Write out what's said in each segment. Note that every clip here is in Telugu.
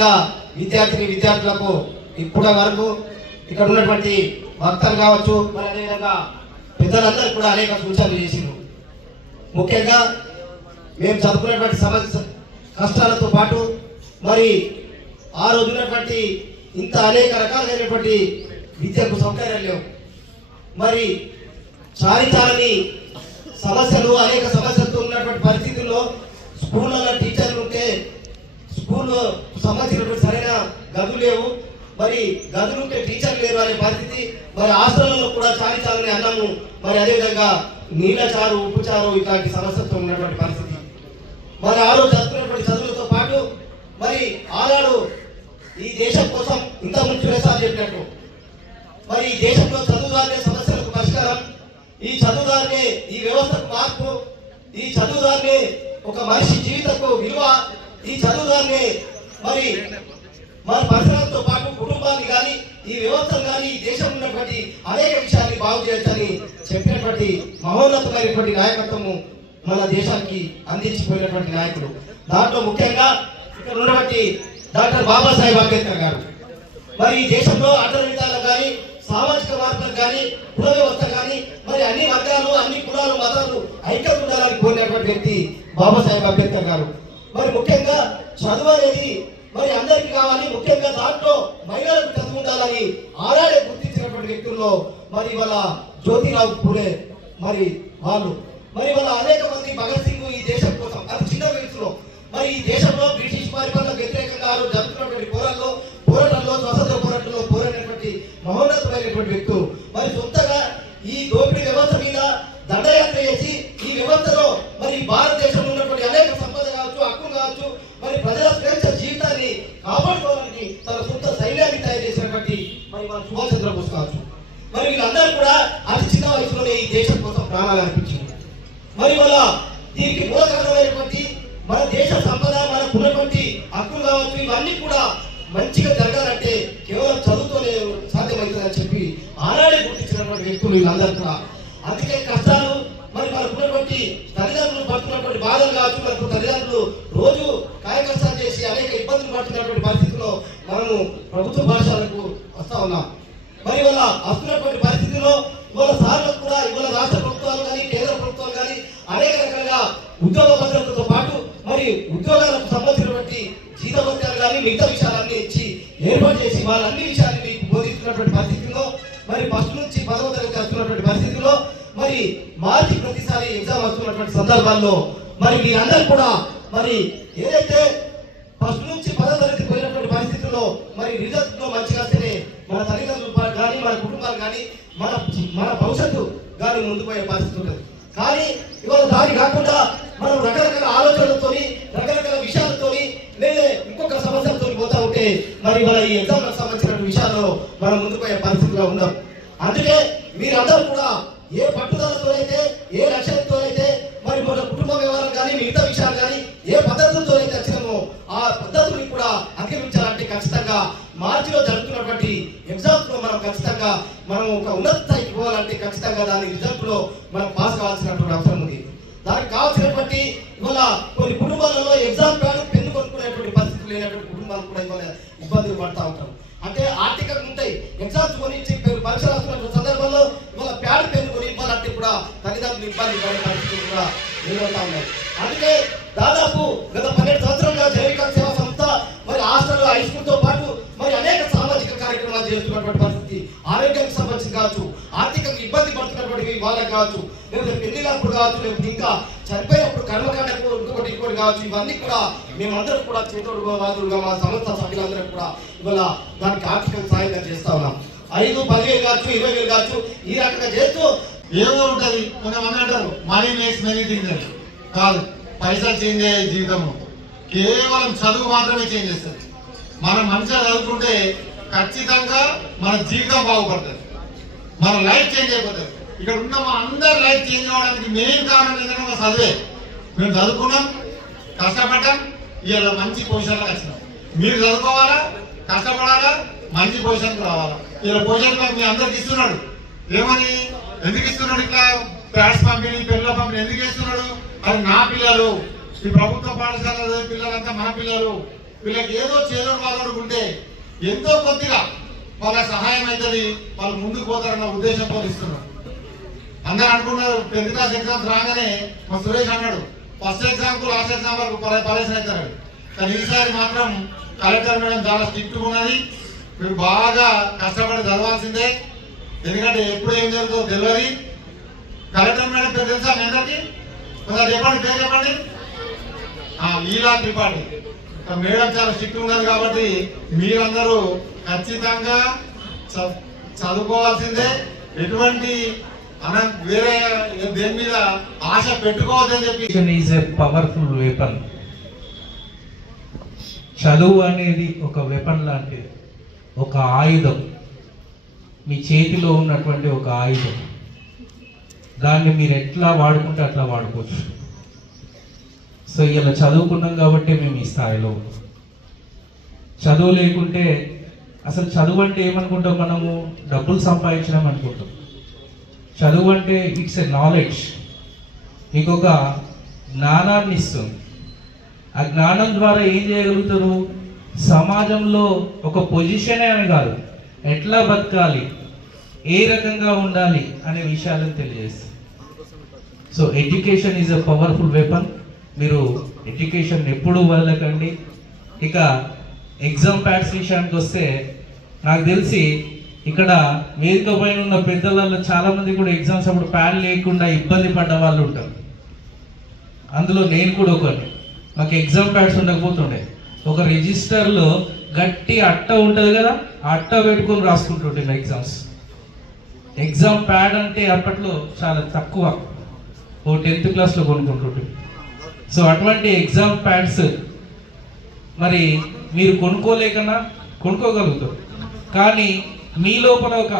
ముఖ్యంగా విద్యార్థులకు ఇప్పటి వరకు ఇక్కడ ఉన్నటువంటి వక్తలు కావచ్చు, మరి అదేవిధంగా పెద్దలందరూ కూడా అనేక సూచనలు చేసిండ్రు. ముఖ్యంగా మేము చదువుకున్నటువంటి సమస్య కష్టాలతో పాటు మరి ఆ రోజు ఉన్నటువంటి ఇంత అనేక రకాలైనటువంటి విద్యకు సౌకర్యాలు లేవు. మరి చారిచాలని సమస్యలు, అనేక సమస్యలతో ఉన్నటువంటి పరిస్థితుల్లో స్కూళ్ళలో టీచర్లు ఉంటే స్కూల్లో సంబంధించినటువంటి సరైన గదులు లేవు, మరి గదులు ఉంటే టీచర్లు లేరు అనే పరిస్థితి. మరి హాస్టళ్లలో కూడా చారిచాలని అన్నము, మరి అదేవిధంగా నీళ్ళ చారు, ఉప్పు చారు ఇట్లాంటి సమస్యలతో ఉన్నటువంటి పరిస్థితి. మరి ఆ రోజు చదువుకున్నటువంటి చదువులతో పాటు మరి ఆనాడు ఈ దేశం కోసం ఇంత ముందు చెప్పినట్టు మరి ఈ దేశంలో చదువుదారులే సమస్యలకు పరిష్కారం, ఈ చదువుదారులే ఈ వ్యవస్థకు మార్పు, ఈ చదువుదారులే ఒక మనిషి జీవితకు విలువ, ఈ చదువుదారులే మరి మన పరిసరాలతో పాటు కుటుంబాన్ని కానీ, ఈ వ్యవస్థను కానీ, ఈ దేశంలో ఉన్నటువంటి అనేక విషయాన్ని బాగు చేయొచ్చని చెప్పినటువంటి మహోన్నతమైనటువంటి నాయకత్వము మన దేశానికి అందించిపోయినటువంటి నాయకుడు. దాంట్లో ముఖ్యంగా ఇక్కడ ఉన్నటువంటి డాక్టర్ బాబాసాహెబ్ అంబేద్కర్ గారు. మరి ఈ దేశంలో అటల్ విధానం కానీ, సామాజిక మార్పులకు కానీ, కుల వ్యవస్థ కానీ, మరి అన్ని వర్గాలు, అన్ని కులాలు, మతాలు ఐక్యత ఉండాలని కోరినటువంటి వ్యక్తి బాబాసాహెబ్ అంబేద్కర్ గారు. మరి ముఖ్యంగా చదువు అనేది మరి అందరికీ కావాలి, ముఖ్యంగా దాంట్లో మహిళలకు చదువు ఉండాలని ఆనాడే గుర్తించినటువంటి వ్యక్తుల్లో మరి వాళ్ళ జ్యోతిరావు పూలే మరి వాళ్ళు, మరి వాళ్ళ అనేక మంది భగత్ సింగ్ ఈ దేశం కోసం అతి చిన్న వయసులో మరి ఈ దేశంలో బ్రిటిష్ పరిపాలనకు వ్యతిరేకంగా జరుగుతున్నటువంటి పోరాటంలో స్వతంత్ర పోరాటంలో పోరాడినటువంటి మహోన్నతమైనటువంటి వ్యక్తులు. మరి సొంతగా ఈ దోపిడీ వ్యవస్థ మీద దండయాత్ర చేసి ఈ వ్యవస్థలో మరి భారతదేశంలో ఉన్నటువంటి అనేక సంపద కావచ్చు, హక్కులు కావచ్చు, మరి ప్రజల స్వేచ్ఛ జీవితాన్ని కాపాడుకోవడానికి తన సొంత సైన్యాన్ని తయారు చేసినటువంటి మరి మన సుభాష్ చంద్రబోస్ కావచ్చు. మరి వీళ్ళందరూ కూడా అతి చిన్న వయసులోనే ఈ దేశం కోసం ప్రాణాలు అర్పించింది. మరి వాళ్ళ దీనికి మూల కారణమైనటువంటి మన దేశ సంపద, మనకున్నటువంటి హక్కులు కావచ్చు, ఇవన్నీ కూడా మంచిగా జరగాలంటే కేవలం చదువుతోనే సాధ్యమవుతుందని చెప్పి ఆనాడే గుర్తించినటువంటి వ్యక్తులు వీళ్ళందరూ కూడా. అందుకే కష్టాలు మరి మనకున్నటువంటి తల్లిదండ్రులు పడుతున్నటువంటి బాధలు కావచ్చు, మనకు తల్లిదండ్రులు రోజు కాయ కష్టాలు చేసి అనేక ఇబ్బందులు పడుతున్నటువంటి పరిస్థితుల్లో మనము ప్రభుత్వ పాఠశాలకు వస్తా ఉన్నాం. మరి వాళ్ళ వస్తున్నటువంటి పరిస్థితుల్లో ఇవాళ సార్లకు కూడా ఇవాళ రాష్ట్ర ప్రభుత్వాలు కానీ, కేంద్ర ప్రభుత్వాలు కానీ అనేక రకాలుగా ఉద్యోగ భద్రతతో పాటు మరి ఉద్యోగాలకు సంబంధించినటువంటి జీతభత్యాలు కానీ మిగతా విషయాలన్నీ ఇచ్చి ఏర్పాటు చేసి వాళ్ళన్ని విషయాన్ని మీకు బోధిస్తున్నటువంటి పరిస్థితుల్లో మరి ఫస్ట్ నుంచి 10వ తరగతి వస్తున్నటువంటి పరిస్థితుల్లో మరి మార్చి ప్రతిసారి ఎగ్జామ్ వస్తున్నటువంటి సందర్భాల్లో మరి మీరందరూ కూడా మరి ఏదైతే ఫస్ట్ నుంచి 10వ తరగతి పోయినటువంటి పరిస్థితుల్లో మరి రిజల్ట్ లో మంచిగా వస్తేనే మన తల్లిదండ్రులు కానీ, మన కుటుంబాలు కానీ, మన భవిష్యత్తు కానీ ముందుకు పోయే పరిస్థితి ఉంటుంది. కానీ ఇవాళ దాని కాకుండా మనం రకరకాల ఆలోచనలతోని, రకరకాల విషయాలతోని, లేదా ఇంకొక సమస్యలతో పోతా ఉంటే మరి ఇవాళ ఈ ఎగ్జామ్లకు సంబంధించిన విషయాల్లో మనం ముందుకు పోయే పరిస్థితిలో ఉన్నాం. అందుకే మీరందరూ కూడా ఏ పట్టుదలతో అయితే, ఏ లక్ష్యంతో అయితే మరి మన కుటుంబ వ్యవహారం కానీ, మిగతా విషయాలు కానీ ఏ పద్ధతులతో అయితే వచ్చినామో ఆ పద్ధతుల్ని కూడా అధిగమించాలంటే ఖచ్చితంగా మార్చిలో జరుగుతున్నటువంటి ఎగ్జామ్స్ లో మనం ఖచ్చితంగా మనం ఒక ఉన్నత స్థాయికి పోవాలంటే ఖచ్చితంగా దాని రిజల్ట్ లో మనం పాస్ కావాల్సినటువంటి అవసరం ఉంది. దానికి కావాల్సినటువంటి ఇవాళ కొన్ని కుటుంబాలలో ఎగ్జామ్ ప్యాడ్ పెన్ను కొనుక్కునేటువంటి పరిస్థితులు లేనటువంటి కుటుంబాలు కూడా ఇవాళ ఇబ్బందులు పడుతూ ఉంటారు. అంటే ఆర్థికంగా ఉంటాయి, ఎగ్జామ్స్ కొని పరీక్ష రాస్తున్న సందర్భంలో ఇవాళ ప్యాడ్ పెన్ను కొని ఇవ్వాలంటే కూడా తల్లిదండ్రులు ఇబ్బంది పడే పరిస్థితులు కూడా ఎదురవుతా ఉన్నాయి. అందుకే దాదాపు గత 12 సంవత్సరాలుగా జైవిక సేవా సంస్థ మరి హాస్టల్, హై స్కూల్ తో పాటు మరి అనేక సామాజిక కార్యక్రమాలు చేస్తున్నటువంటి పరిస్థితి, ఆరోగ్యానికి సంబంధించి కావచ్చు, ఆర్థికంగా ఇబ్బంది పడుతున్నటువంటి వాళ్ళకి కావచ్చు, లేకపోతే పెళ్లినప్పుడు కావచ్చు, లేకపోతే ఇంకా చనిపోయినప్పుడు కర్మకాండకు ఇంకోటి కావచ్చు, ఇవన్నీ కూడా మేమందరం కూడా చేతోడుగా వాదులుగా మా సంస్థ సభ్యులందరూ కూడా ఇవాళ దానికి ఆర్థిక సహాయంగా చేస్తా ఉన్నాం. 5, 10,000 కావచ్చు, 20,000 కావచ్చు, ఈ రకంగా చేస్తూ ఏమో ఉంటుంది. కొంతమంది అంటారు మనీ మేక్స్ మెనీ థింగ్స్ అని. కాదు, పైసలు చేంజ్ అయ్యే జీవితం కేవలం చదువు మాత్రమే చేంజ్ చేస్తుంది. మనం మంచిగా చదువుకుంటే ఖచ్చితంగా మన జీవితం బాగుపడుతుంది, మన లైఫ్ చేంజ్ అయిపోతుంది. ఇక్కడ ఉన్న మా అందరి లైఫ్ చేంజ్ అవ్వడానికి మెయిన్ కారణం ఏంటంటే మా చదివే. మేము చదువుకున్నాం, కష్టపడ్డాం, ఇలా మంచి పొజిషన్లో వచ్చినాం. మీరు చదువుకోవాలా, కష్టపడాలా, మంచి పొజిషన్కి రావాలా. ఇలా పొజిషన్ మీ అందరికి ఇస్తున్నాడు. ఏమని ఎందుకు ఇస్తున్నాడు? ఇట్లా ప్యాడ్స్ పంపిణీ, పిల్లల పంపిణీ ఎందుకు ఇస్తున్నాడు? అది నా పిల్లలు, ఈ ప్రభుత్వ పాఠశాల పిల్లలంతా మన పిల్లలు, వీళ్ళకి ఏదో చేదోడు వాదోడు ఉంటే ఎంతో కొద్దిగా వాళ్ళ సహాయం అవుతుంది, వాళ్ళు ముందుకు పోతారన్న ఉద్దేశంతో ఇస్తున్నారు. అందరూ అనుకున్నారు 10th క్లాస్ ఎగ్జామ్స్ రాగానే మా సురేష్ అన్నాడు ఫస్ట్ ఎగ్జామ్ కు లాస్ట్ ఎగ్జామ్ వరకు పరేషన్ అవుతారు. కానీ ఈసారి మాత్రం కలెక్టర్ మేడం చాలా స్ట్రిక్ట్ ఉన్నది. మీరు బాగా కష్టపడి చదవాల్సిందే, ఎందుకంటే ఎప్పుడు ఏం జరుగుతుందో తెలియదు. కలెక్టర్ మేడం పేరు తెలుసా మీ అందరికి? ఒకసారి చెప్పండి, పేరు చెప్పండి. లీలా త్రిపాఠి మేడం చాలా స్ట్రిక్ట్ ఉన్నది కాబట్టి మీరందరూ ఖచ్చితంగా చదువుకోవాల్సిందే. ఎటువంటి వేరే దేని మీద ఆశ పెట్టుకోవద్దని చెప్పి. Is a powerful weapon. చదువు అనేది ఒక వెపన్ లాంటిది, ఒక ఆయుధం, మీ చేతిలో ఉన్నటువంటి ఒక ఆయుధం. దాన్ని మీరు ఎట్లా వాడుకుంటే అట్లా వాడుకోవచ్చు. సో ఇలా చదువుకున్నాం కాబట్టి మేము ఈ స్థాయిలో ఉన్నాం. చదువు లేకుంటే అసలు చదువు అంటే ఏమనుకుంటాం, మనము డబ్బులు సంపాదించడం అనుకుంటాం. చదువు అంటే ఇట్స్ ఎ నాలెడ్జ్, మీకు ఒక జ్ఞానాన్ని ఇస్తుంది. ఆ జ్ఞానం ద్వారా ఏం చేయగలుగుతారు, సమాజంలో ఒక పొజిషన్ అని కాదు, ఎట్లా బతకాలి, ఏ రకంగా ఉండాలి అనే విషయాలను తెలియజేస్తుంది. So education is a powerful weapon. మీరు ఎడ్యుకేషన్ ఎప్పుడూ వదలకండి. ఇక ఎగ్జామ్ ప్యాడ్స్ విషయానికి వస్తే, నాకు తెలిసి ఇక్కడ వేదిక పైన ఉన్న పెద్దలలో చాలామంది కూడా ఎగ్జామ్స్ అప్పుడు ప్యాడ్ లేకుండా ఇబ్బంది పడ్డ వాళ్ళు ఉంటారు. అందులో నేను కూడా ఒకటి. మాకు ఎగ్జామ్ ప్యాడ్స్ ఉండకపోతుండే, ఒక రిజిస్టర్లో గట్టి అట్ట ఉంటుంది కదా, ఆ అట్ట పెట్టుకొని రాసుకుంటుంటే ఎగ్జామ్స్. ఎగ్జామ్ ప్యాడ్ అంటే అప్పట్లో చాలా తక్కువ, ఓ 10th క్లాస్లో కొనుక్కుంటుంటే. సో అటువంటి ఎగ్జామ్ ప్యాడ్స్ మరి మీరు కొనుక్కోలేకన్నా కొనుక్కోగలుగుతారు. కానీ మీ లోపల ఒక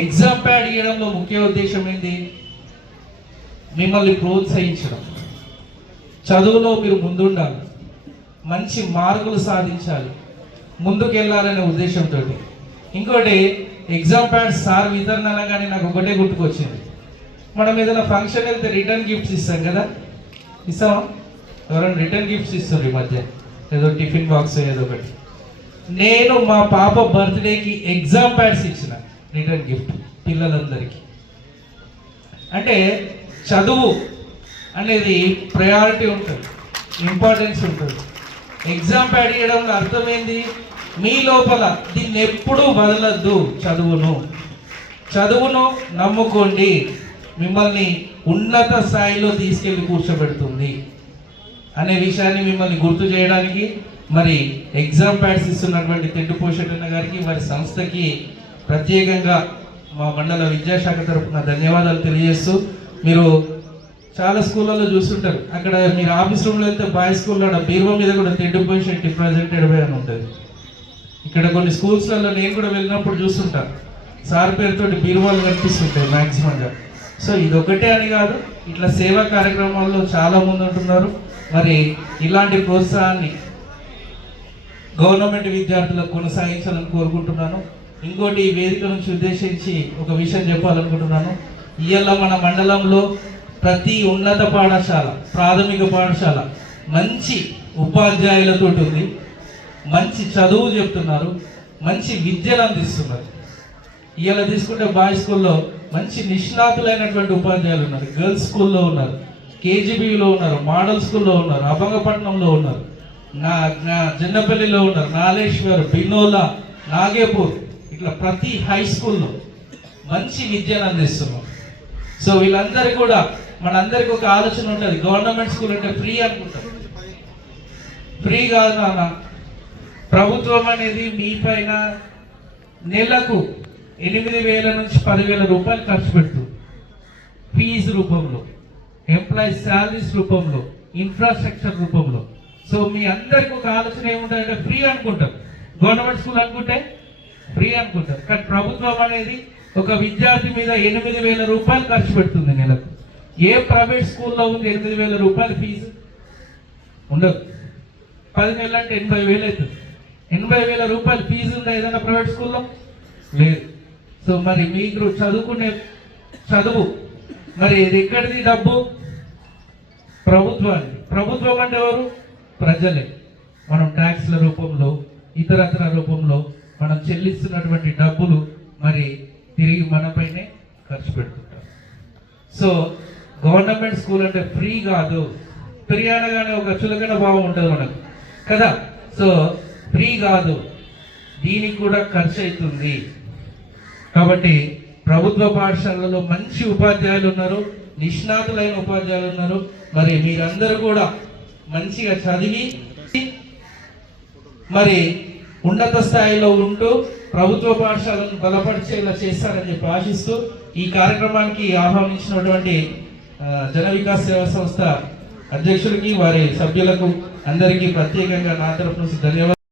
ఎగ్జామ్ ప్యాడ్ ఇవ్వడంలో ముఖ్య ఉద్దేశం ఏంటి, మిమ్మల్ని ప్రోత్సహించడం. చదువులో మీరు ముందుండాలి, మంచి మార్కులు సాధించాలి, ముందుకు వెళ్ళాలనే ఉద్దేశంతో. ఇంకోటి, ఎగ్జామ్ ప్యాడ్ సార్ వితరణ అనగానే నాకు ఒకటే గుర్తుకొచ్చింది. మనం ఏదైనా ఫంక్షన్ వెళ్తే రిటర్న్ గిఫ్ట్స్ ఇస్తాం కదా, ఇస్తామా? ఎవరైనా రిటర్న్ గిఫ్ట్స్ ఇస్తారు ఈ మధ్య, ఏదో టిఫిన్ బాక్స్ ఏదో ఒకటి. నేను మా పాప బర్త్డేకి ఎగ్జామ్ ప్యాడ్స్ ఇచ్చిన రిటర్న్ గిఫ్ట్ పిల్లలందరికీ. అంటే చదువు అనేది ప్రయారిటీ ఉంటుంది, ఇంపార్టెన్స్ ఉంటుంది. ఎగ్జామ్ ప్యాడ్ ఇవ్వడంలో అర్థమైంది, మీ లోపల దీన్ని ఎప్పుడూ వదలద్దు. చదువును నమ్ముకోండి, మిమ్మల్ని ఉన్నత స్థాయిలో తీసుకెళ్ళి కూర్చోబెడుతుంది అనే విషయాన్ని మిమ్మల్ని గుర్తు చేయడానికి మరి ఎగ్జామ్ ప్యాడ్స్ ఇస్తున్నటువంటి తెడ్డుపోషెట్టన్న గారికి, వారి సంస్థకి ప్రత్యేకంగా మా మండల విద్యాశాఖ తరఫున ధన్యవాదాలు తెలియజేస్తూ, మీరు చాలా స్కూళ్ళలో చూస్తుంటారు, అక్కడ మీరు ఆఫీస్ రూమ్లో వెళ్తే బాయ్స్ స్కూల్లో బీరువా మీద కూడా తెడ్డుపోషెట్టి ప్రజెంటెడ్ బై అని ఉంటుంది. ఇక్కడ కొన్ని స్కూల్స్లలో నేను కూడా వెళ్ళినప్పుడు చూస్తుంటాను, సార్ పేరుతోటి బీరువాలు కనిపిస్తుంటాయి మ్యాక్సిమంగా. సో ఇదొకటే అని కాదు, ఇట్లా సేవా కార్యక్రమాల్లో చాలా మంది ఉంటున్నారు. మరి ఇలాంటి ప్రోత్సాహాన్ని గవర్నమెంట్ విద్యార్థులకు కొనసాగించాలని కోరుకుంటున్నాను. ఇంకోటి, ఈ వేదిక నుంచి ఉద్దేశించి ఒక విషయం చెప్పాలనుకుంటున్నాను. ఇవాళ మన మండలంలో ప్రతి ఉన్నత పాఠశాల, ప్రాథమిక పాఠశాల మంచి ఉపాధ్యాయులతో ఉంది, మంచి చదువు చెప్తున్నారు, మంచి విద్యను అందిస్తున్నారు. ఇవాళ తీసుకుంటే బాయ్స్ స్కూల్లో మంచి నిష్ణాతులైనటువంటి ఉపాధ్యాయులు ఉన్నారు, గర్ల్స్ స్కూల్లో ఉన్నారు, కేజీబీలో ఉన్నారు, మోడల్ స్కూల్లో ఉన్నారు, అభంగపట్నంలో ఉన్నారు, జన్నపల్లిలో ఉన్నారు, నాలేశ్వర్, బిన్నోలా, నాగేపూర్, ఇట్లా ప్రతి హై స్కూల్లో మంచి విద్యను అందిస్తున్నాం. సో వీళ్ళందరూ కూడా, మనందరికీ ఒక ఆలోచన ఉంటుంది, గవర్నమెంట్ స్కూల్ అంటే ఫ్రీ అనుకుంటాం. ఫ్రీ కాదు నాన్న, ప్రభుత్వం అనేది మీ పైన నెలకు 8,000 నుంచి 10,000 రూపాయలు ఖర్చు పెడుతుంది. ఫీజు రూపంలో, ఎంప్లాయీస్ శాలరీస్ రూపంలో, ఇన్ఫ్రాస్ట్రక్చర్ రూపంలో. సో మీ అందరికి ఒక ఆలోచన ఏముంటుందంటే ఫ్రీ అనుకుంటాం, గవర్నమెంట్ స్కూల్ అనుకుంటే ఫ్రీ అనుకుంటారు. కానీ ప్రభుత్వం అనేది ఒక విద్యార్థి మీద 8,000 రూపాయలు ఖర్చు పెడుతుంది నెలకు. ఏ ప్రైవేట్ స్కూల్లో ఉంది 8,000 రూపాయలు ఫీజు? ఉండదు. 10 నెలలు అంటే 80,000 అవుతుంది. 80,000 రూపాయలు ఫీజు ఉందా ఏదైనా ప్రైవేట్ స్కూల్లో? లేదు. సో మరి మీరు చదువుకునే చదువు మరి ఇది ఎక్కడిది? డబ్బు ప్రభుత్వానికి. ప్రభుత్వం అంటే ఎవరు? ప్రజలే. మనం ట్యాక్స్ల రూపంలో ఇతరత్ర రూపంలో మనం చెల్లిస్తున్నటువంటి డబ్బులు మరి తిరిగి మనపైనే ఖర్చు పెడుతుంటాం. సో గవర్నమెంట్ స్కూల్ అంటే ఫ్రీ కాదు, ఫ్రీ అనగానే ఒక చులకన భావం ఉంటుంది మనకు కదా. సో ఫ్రీ కాదు, దీనికి కూడా ఖర్చు అవుతుంది. కాబట్టి ప్రభుత్వ పాఠశాలలో మంచి ఉపాధ్యాయులు ఉన్నారు, నిష్ణాతులైన ఉపాధ్యాయులు ఉన్నారు. మరి మీరందరూ కూడా మంచిగా చదివి మరి ఉన్నత స్థాయిలో ఉంటూ ప్రభుత్వ పాఠశాలను బలపరిచేలా చేస్తారని చెప్పి ఆశిస్తూ ఈ కార్యక్రమానికి ఆహ్వానించినటువంటి జన వికాస్ సేవా సంస్థ అధ్యక్షులకి వారి సభ్యులకు అందరికీ ప్రత్యేకంగా నా తరఫు నుంచి ధన్యవాదాలు.